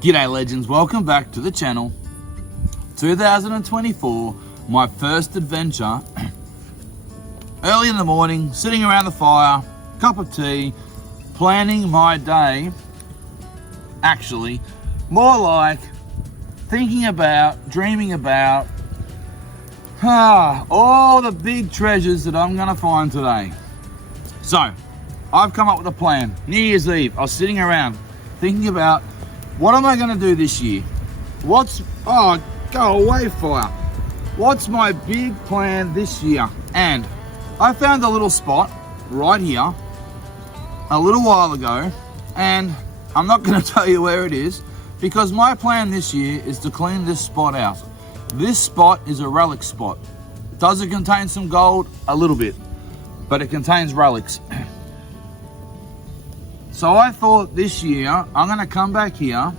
G'day legends, welcome back to the channel. 2024, my first adventure. Early in the morning, sitting around the fire, cup of tea, planning my day. Actually, more like thinking about, dreaming about all the big treasures that I'm gonna find today. So, I've come up with a plan. New Year's Eve, I was sitting around thinking about what am I gonna do this year? Go away, fire. What's my big plan this year? And I found a little spot right here a little while ago, and I'm not gonna tell you where it is because my plan this year is to clean this spot out. This spot is a relic spot. Does it contain some gold? A little bit, but it contains relics. So I thought this year, I'm gonna come back here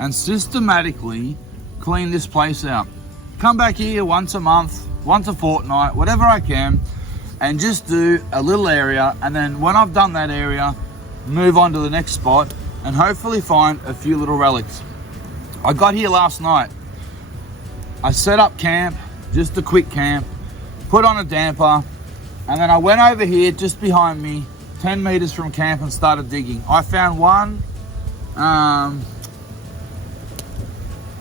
and systematically clean this place out. Come back here once a month, once a fortnight, whatever I can, and just do a little area. And then when I've done that area, move on to the next spot and hopefully find a few little relics. I got here last night. I set up camp, just a quick camp, put on a damper, and then I went over here just behind me, 10 meters from camp, and started digging. I found one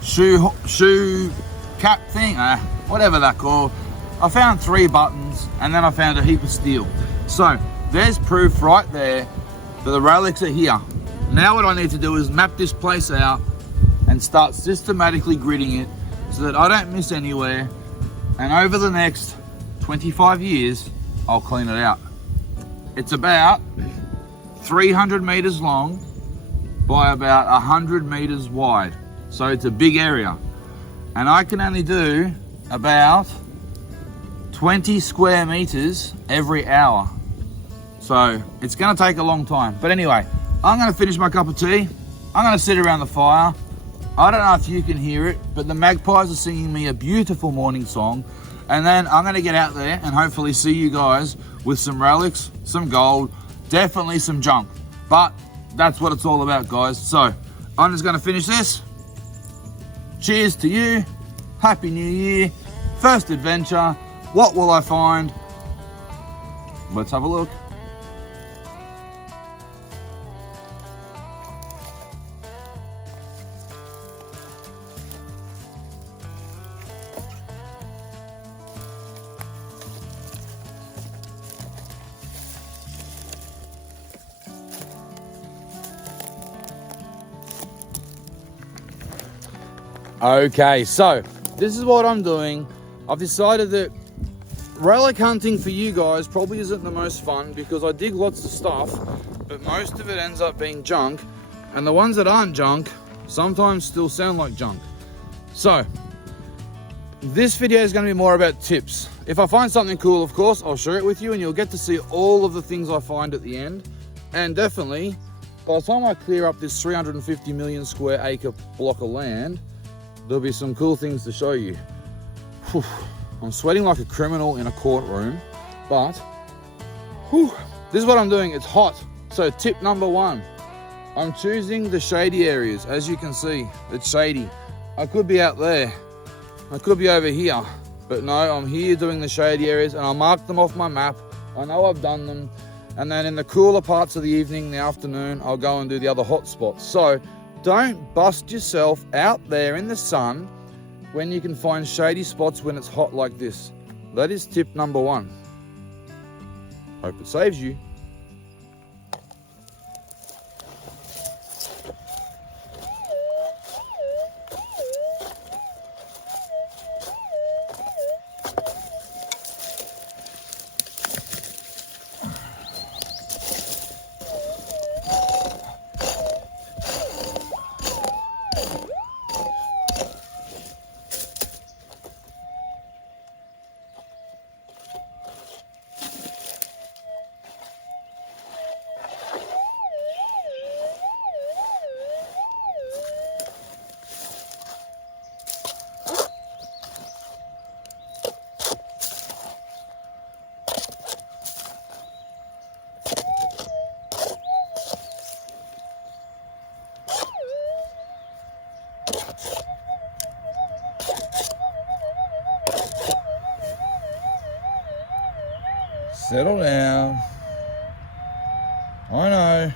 shoe cap thing, whatever they're called. I found 3 buttons, and then I found a heap of steel. So there's proof right there that the relics are here. Now what I need to do is map this place out and start systematically gridding it so that I don't miss anywhere. And over the next 25 years, I'll clean it out. It's about 300 meters long by about 100 meters wide. So it's a big area. And I can only do about 20 square meters every hour. So it's gonna take a long time. But anyway, I'm gonna finish my cup of tea. I'm gonna sit around the fire. I don't know if you can hear it, but the magpies are singing me a beautiful morning song. And then I'm gonna get out there and hopefully see you guys with some relics, some gold, definitely some junk. But that's what it's all about, guys. So I'm just gonna finish this. Cheers to you. Happy New Year. First adventure. What will I find? Let's have a look. Okay, so this is what I'm doing. I've decided that relic hunting for you guys probably isn't the most fun because I dig lots of stuff, but most of it ends up being junk, and the ones that aren't junk sometimes still sound like junk. So this video is going to be more about tips. If I find something cool, of course, I'll share it with you and you'll get to see all of the things I find at the end. And definitely, by the time I clear up this 350 million square acre block of land, there'll be some cool things to show you. Whew, I'm sweating like a criminal in a courtroom, but this is what I'm doing. It's hot. So tip number 1, I'm choosing the shady areas. As you can see, it's shady. I could be out there. I could be over here, but no, I'm here doing the shady areas, and I'll mark them off my map. I know I've done them. And then in the cooler parts of the evening, the afternoon, I'll go and do the other hot spots. So don't bust yourself out there in the sun when you can find shady spots when it's hot like this. That is tip number 1. Hope it saves you. Settle down. I know.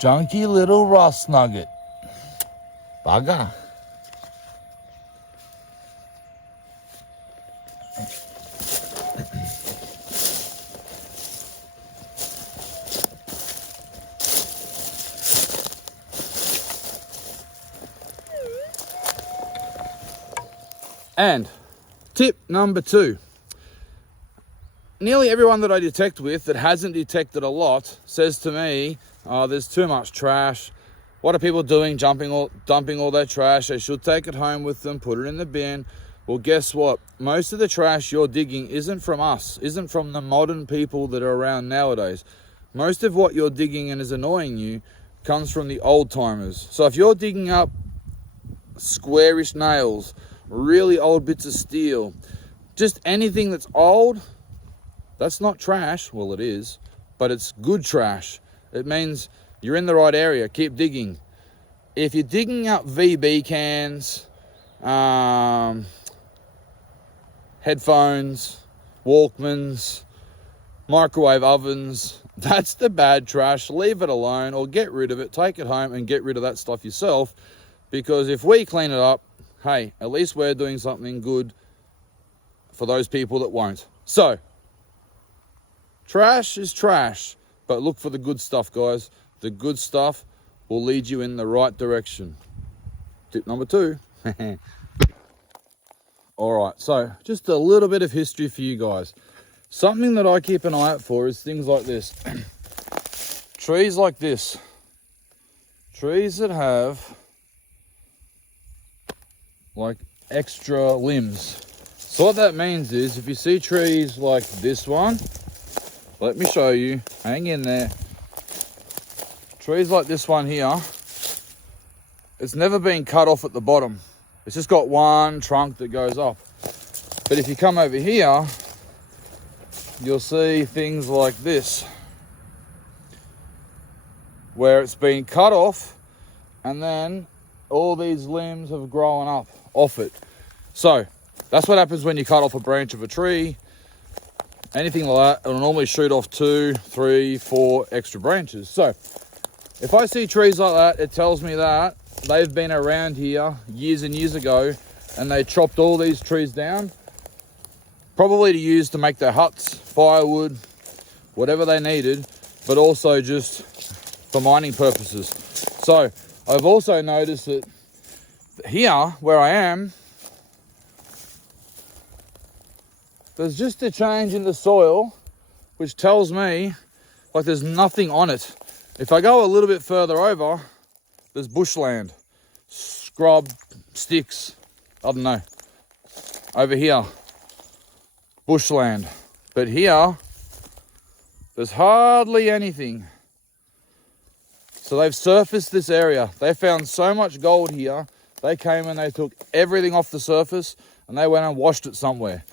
Junky little rust nugget. Bugger. And tip number 2. Nearly everyone that I detect with that hasn't detected a lot says to me, oh, there's too much trash. What are people doing? Dumping all their trash. They should take it home with them, put it in the bin. Well, guess what? Most of the trash you're digging isn't from us, isn't from the modern people that are around nowadays. Most of what you're digging and is annoying you comes from the old timers. So if you're digging up squarish nails, really old bits of steel, just anything that's old, that's not trash. Well, it is, but it's good trash. It means you're in the right area. Keep digging. If you're digging up VB cans, headphones, Walkmans, microwave ovens, that's the bad trash. Leave it alone or get rid of it. Take it home and get rid of that stuff yourself, because if we clean it up, hey, at least we're doing something good for those people that won't. So, trash is trash, but look for the good stuff, guys. The good stuff will lead you in the right direction. Tip number 2. All right, so just a little bit of history for you guys. Something that I keep an eye out for is things like this. Trees like this. Trees that have like extra limbs. So what that means is if you see trees like this one, let me show you, hang in there. Trees like this one here, it's never been cut off at the bottom. It's just got one trunk that goes up. But if you come over here, you'll see things like this, where it's been cut off and then all these limbs have grown up off it. So that's what happens when you cut off a branch of a tree. Anything like that, it'll normally shoot off 2, 3, 4 extra branches. So if I see trees like that, it tells me that they've been around here years and years ago and they chopped all these trees down, probably to use to make their huts, firewood, whatever they needed, but also just for mining purposes. So I've also noticed that here where I am, there's just a change in the soil, which tells me like there's nothing on it. If I go a little bit further over, there's bushland, scrub, sticks, I don't know. Over here, bushland. But here, there's hardly anything. So they've surfaced this area. They found so much gold here. They came and they took everything off the surface and they went and washed it somewhere.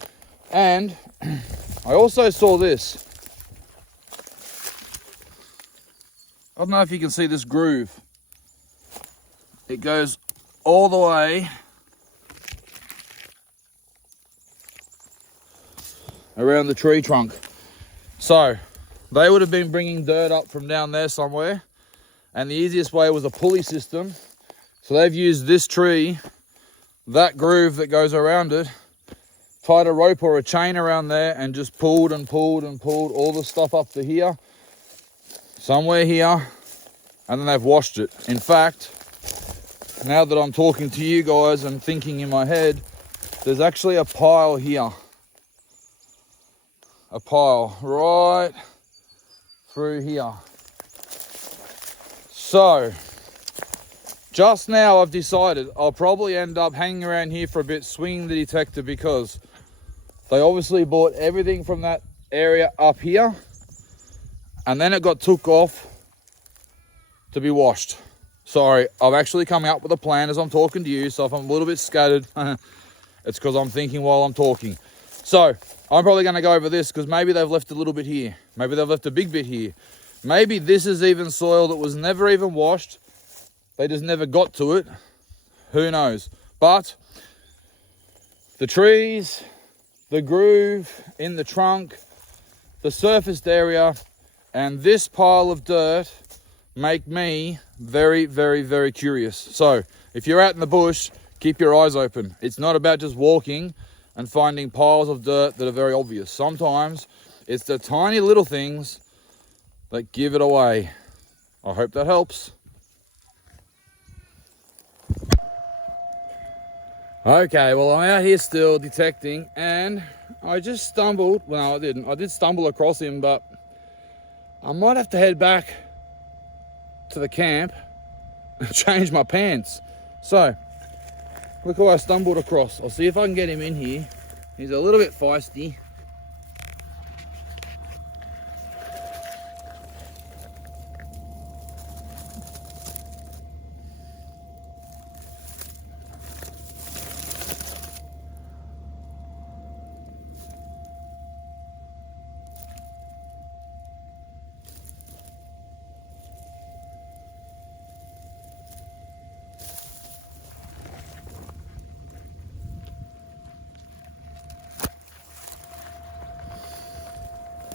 And I also saw this. I don't know if you can see this groove. It goes all the way around the tree trunk. So they would have been bringing dirt up from down there somewhere, and the easiest way was a pulley system. So they've used this tree, that groove that goes around it, tied a rope or a chain around there and just pulled and pulled and pulled all the stuff up to here, somewhere here, and then they've washed it. In fact, now that I'm talking to you guys and thinking in my head, there's actually a pile here. A pile right through here. So, just now I've decided I'll probably end up hanging around here for a bit, swinging the detector, because they obviously bought everything from that area up here and then it got took off to be washed. Sorry, I'm actually coming up with a plan as I'm talking to you, so if I'm a little bit scattered, it's because I'm thinking while I'm talking. So, I'm probably going to go over this because maybe they've left a little bit here. Maybe they've left a big bit here. Maybe this is even soil that was never even washed. They just never got to it. Who knows? But the trees, the groove in the trunk, the surfaced area, and this pile of dirt make me very, very, very curious. So if you're out in the bush, keep your eyes open. It's not about just walking and finding piles of dirt that are very obvious. Sometimes it's the tiny little things that give it away. I hope that helps. Okay, well, I'm out here still detecting, and I just stumbled. Well, I didn't. I did stumble across him, but I might have to head back to the camp and change my pants. So, look who I stumbled across. I'll see if I can get him in here. He's a little bit feisty.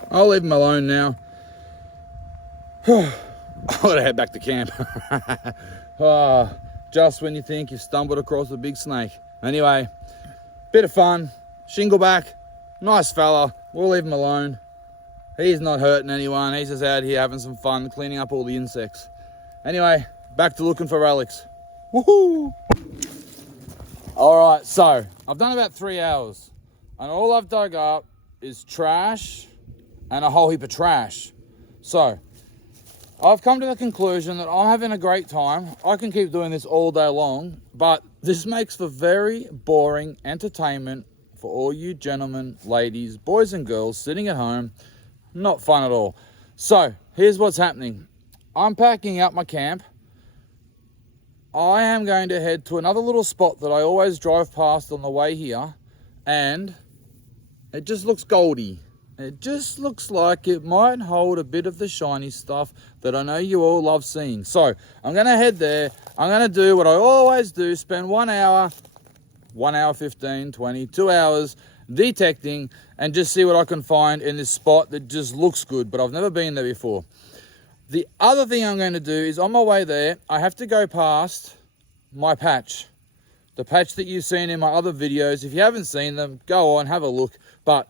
I'll leave him alone now. I gotta head back to camp. Just when you think you've stumbled across a big snake. Anyway, bit of fun. Shingleback, nice fella. We'll leave him alone. He's not hurting anyone. He's just out here having some fun, cleaning up all the insects. Anyway, back to looking for relics. Woohoo! All right, so I've done about 3 hours, and all I've dug up is trash and a whole heap of trash. So I've come to the conclusion that I'm having a great time. I can keep doing this all day long, but this makes for very boring entertainment for all you gentlemen, ladies, boys and girls sitting at home. Not fun at all. So here's what's happening. I'm packing up my camp. I am going to head to another little spot that I always drive past on the way here, and it just looks goldy. It just looks like it might hold a bit of the shiny stuff that I know you all love seeing. So I'm going to head there. I'm going to do what I always do, spend 1 hour, 1 hour 15, 20, 2 hours detecting and just see what I can find in this spot that just looks good, but I've never been there before. The other thing I'm going to do is on my way there, I have to go past my patch. The patch that you've seen in my other videos. If you haven't seen them, go on, have a look. But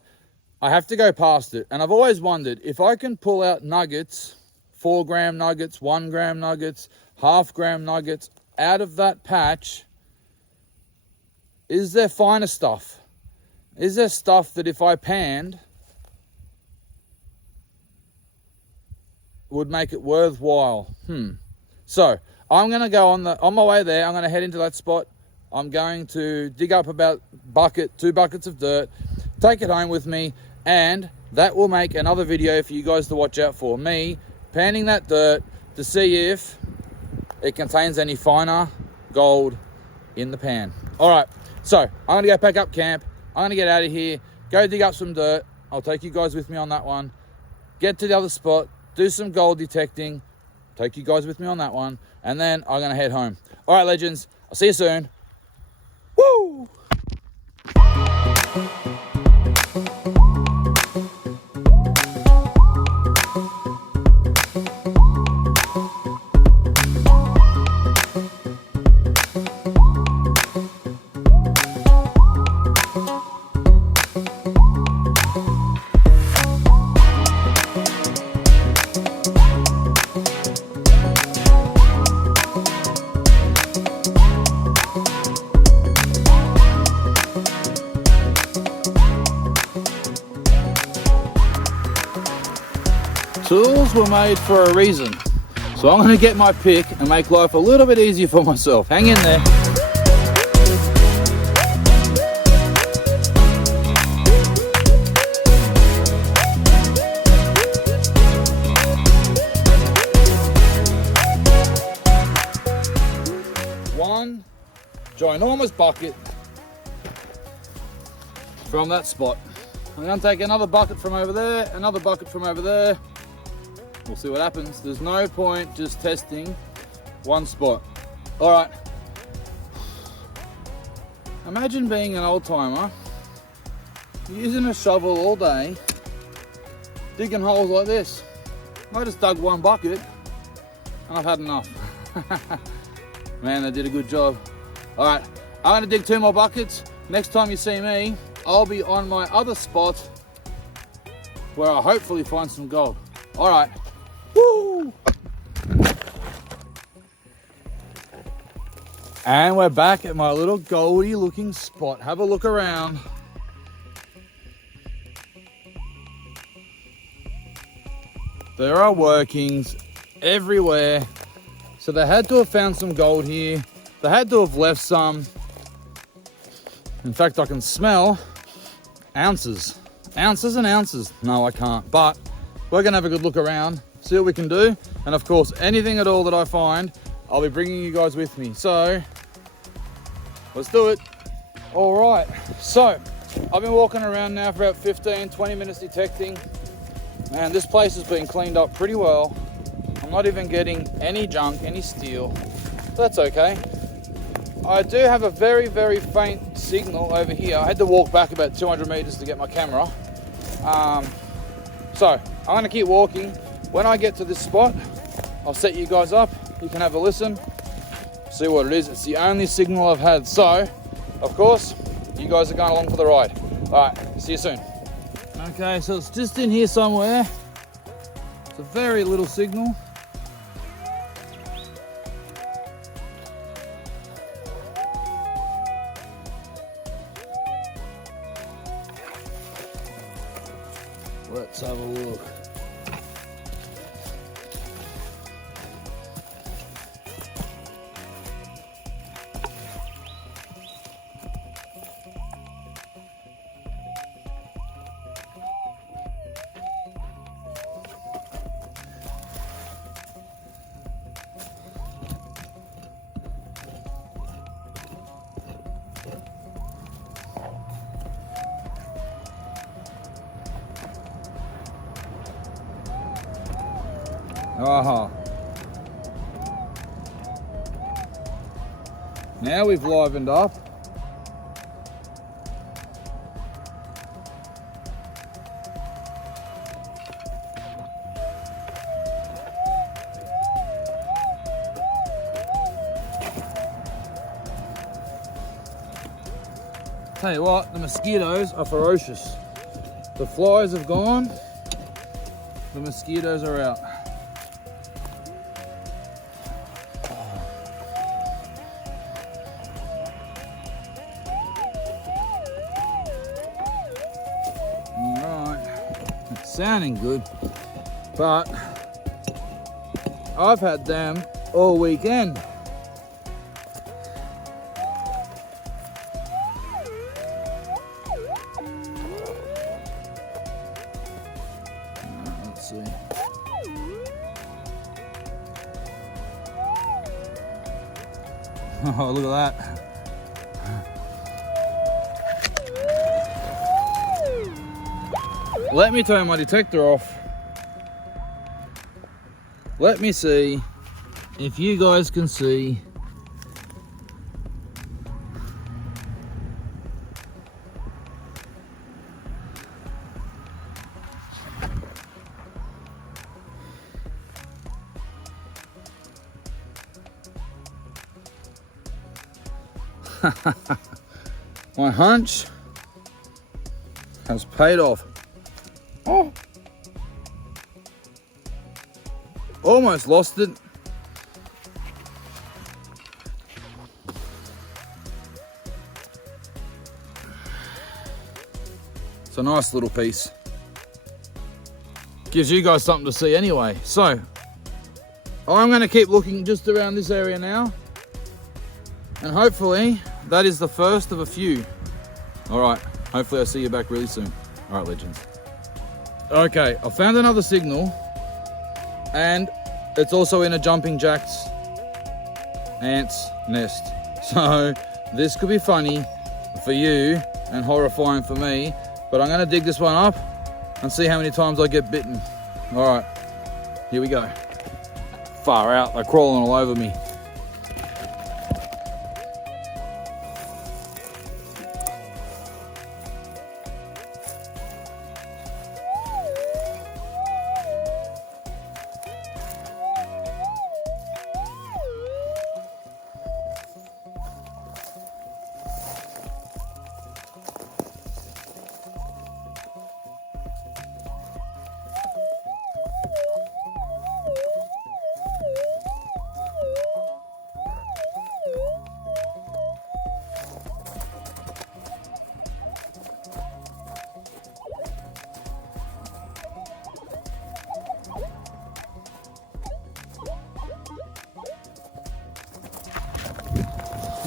I have to go past it, and I've always wondered if I can pull out nuggets, 4 gram nuggets, 1 gram nuggets, half gram nuggets out of that patch, is there finer stuff? Is there stuff that if I panned would make it worthwhile? So I'm going to go on my way there. I'm going to head into that spot. I'm going to dig up about 2 buckets of dirt, take it home with me, and that will make another video for you guys to watch out for. Me panning that dirt to see if it contains any finer gold in the pan. All right, so I'm going to go pack up camp. I'm going to get out of here, go dig up some dirt. I'll take you guys with me on that one. Get to the other spot, do some gold detecting, take you guys with me on that one, and then I'm going to head home. All right, legends, I'll see you soon. Woo! Tools were made for a reason, so I'm going to get my pick and make life a little bit easier for myself. Hang in there. one ginormous bucket from that spot. I'm going to take another bucket from over there, another bucket from over there. We'll see what happens. There's no point just testing one spot. All right. Imagine being an old timer, using a shovel all day, digging holes like this. I just dug one bucket and I've had enough. Man, they did a good job. All right, I'm gonna dig 2 more buckets. Next time you see me, I'll be on my other spot where I'll hopefully find some gold. All right, woo! And we're back at my little goldy looking spot. Have a look around. There are workings everywhere. So they had to have found some gold here. They had to have left some. In fact, I can smell ounces. Ounces and ounces. No, I can't. But we're gonna have a good look around, see what we can do. And of course, anything at all that I find, I'll be bringing you guys with me. So let's do it. All right, so I've been walking around now for about 15, 20 minutes detecting. Man, this place has been cleaned up pretty well. I'm not even getting any junk, any steel. That's okay. I do have a very, very faint signal over here. I had to walk back about 200 meters to get my camera. So I'm gonna keep walking. When I get to this spot, I'll set you guys up. You can have a listen, see what it is. It's the only signal I've had. So, of course, you guys are going along for the ride. All right, see you soon. Okay, so it's just in here somewhere. It's a very little signal. Let's have a look. Aha. Now we've livened up. Tell you what, the mosquitoes are ferocious. The flies have gone, the mosquitoes are out. Sounding good, but I've had them all weekend. Let's see. Oh, look at that. Let me turn my detector off. Let me see if you guys can see. My hunch has paid off. Oh, almost lost it. It's a nice little piece. Gives you guys something to see anyway. So I'm going to keep looking just around this area now, and hopefully that is the first of a few. All right, hopefully I'll see you back really soon. All right, legends. Okay, I found another signal, and it's also in a jumping jack's ant's nest. So this could be funny for you and horrifying for me, but I'm gonna dig this one up and see how many times I get bitten. All right, here we go. Far out, they're crawling all over me.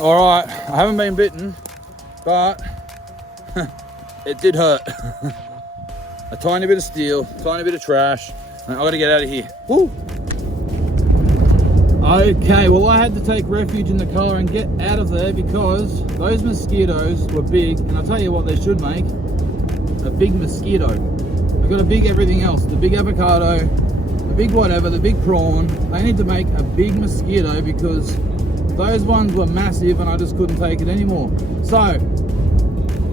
All right, I haven't been bitten, but it did hurt. A tiny bit of steel, tiny bit of trash. I gotta get out of here. Woo! Okay, well I had to take refuge in the car and get out of there because those mosquitoes were big, and I'll tell you what they should make, a big mosquito. I've got a big everything else, the big avocado, the big whatever, the big prawn. They need to make a big mosquito because those ones were massive and I just couldn't take it anymore. So,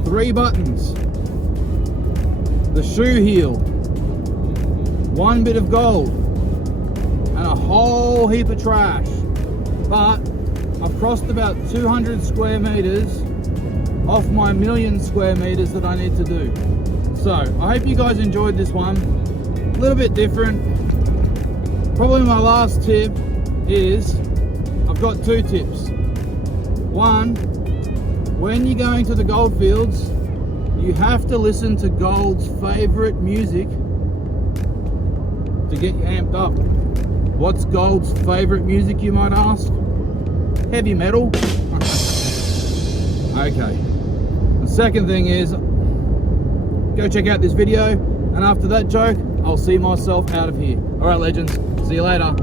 3 buttons, the shoe heel, 1 bit of gold, and a whole heap of trash. But I've crossed about 200 square meters off my 1,000,000 square meters that I need to do. So, I hope you guys enjoyed this one. A little bit different. Probably my last tip is, I've got 2 tips. 1, when you're going to the gold fields, you have to listen to gold's favorite music to get you amped up. What's gold's favorite music, you might ask? Heavy metal. Okay. The second thing is, go check out this video, and after that joke, I'll see myself out of here. All right, legends, see you later.